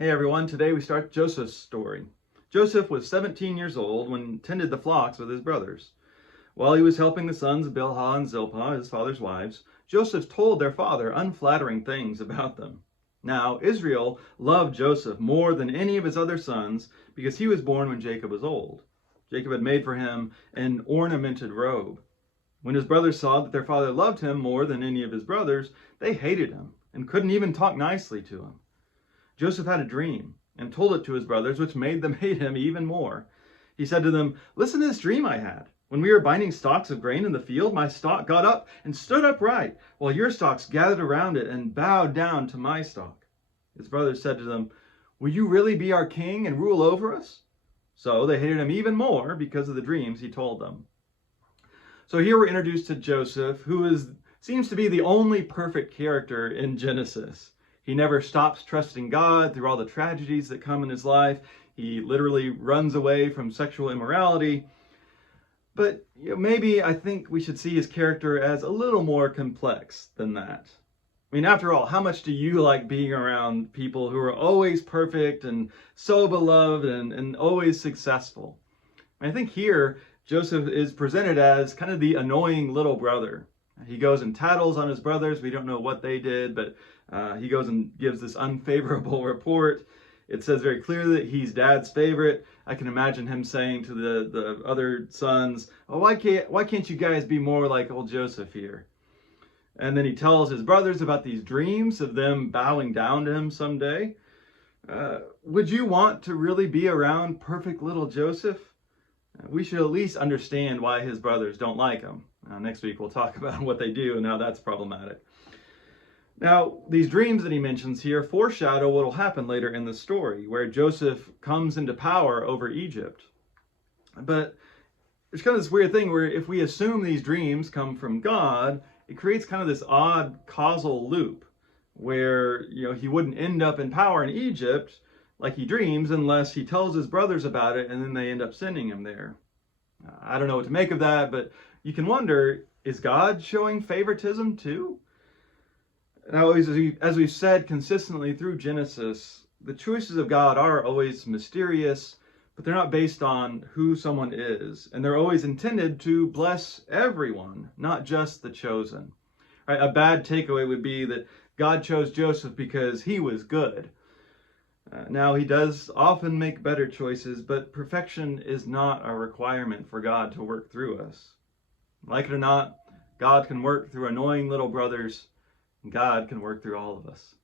Hey everyone, today we start Joseph's story. Joseph was 17 years old when he tended the flocks with his brothers. While he was helping the sons of Bilhah and Zilpah, his father's wives, Joseph told their father unflattering things about them. Now, Israel loved Joseph more than any of his other sons because he was born when Jacob was old. Jacob had made for him an ornamented robe. When his brothers saw that their father loved him more than any of his brothers, they hated him and couldn't even talk nicely to him. Joseph had a dream and told it to his brothers, which made them hate him even more. He said to them, "Listen to this dream I had. When we were binding stalks of grain in the field, my stalk got up and stood upright, while your stalks gathered around it and bowed down to my stalk." His brothers said to them, "Will you really be our king and rule over us?" So they hated him even more because of the dreams he told them. So here we're introduced to Joseph, seems to be the only perfect character in Genesis. He never stops trusting God through all the tragedies that come in his life. He literally runs away from sexual immorality. But maybe I think we should see his character as a little more complex than that. I mean, after all, how much do you like being around people who are always perfect and so beloved and always successful? I think here Joseph is presented as kind of the annoying little brother. He goes and tattles on his brothers. We don't know what they did, but he goes and gives this unfavorable report. It says very clearly that he's dad's favorite. I can imagine him saying to the other sons, "Oh, why can't you guys be more like old Joseph here?" And then he tells his brothers about these dreams of them bowing down to him someday. Would you want to really be around perfect little Joseph? We should at least understand why his brothers don't like him. Next week we'll talk about what they do and how that's problematic. Now, these dreams that he mentions here foreshadow what will happen later in the story, where Joseph comes into power over Egypt. But there's kind of this weird thing where if we assume these dreams come from God, it creates kind of this odd causal loop where he wouldn't end up in power in Egypt like he dreams unless he tells his brothers about it and then they end up sending him there. I don't know what to make of that, but you can wonder, is God showing favoritism too? Now, as we've said consistently through Genesis, the choices of God are always mysterious, but they're not based on who someone is, and they're always intended to bless everyone, not just the chosen. Right? A bad takeaway would be that God chose Joseph because he was good. Now, he does often make better choices, but perfection is not a requirement for God to work through us. Like it or not, God can work through annoying little brothers, and God can work through all of us.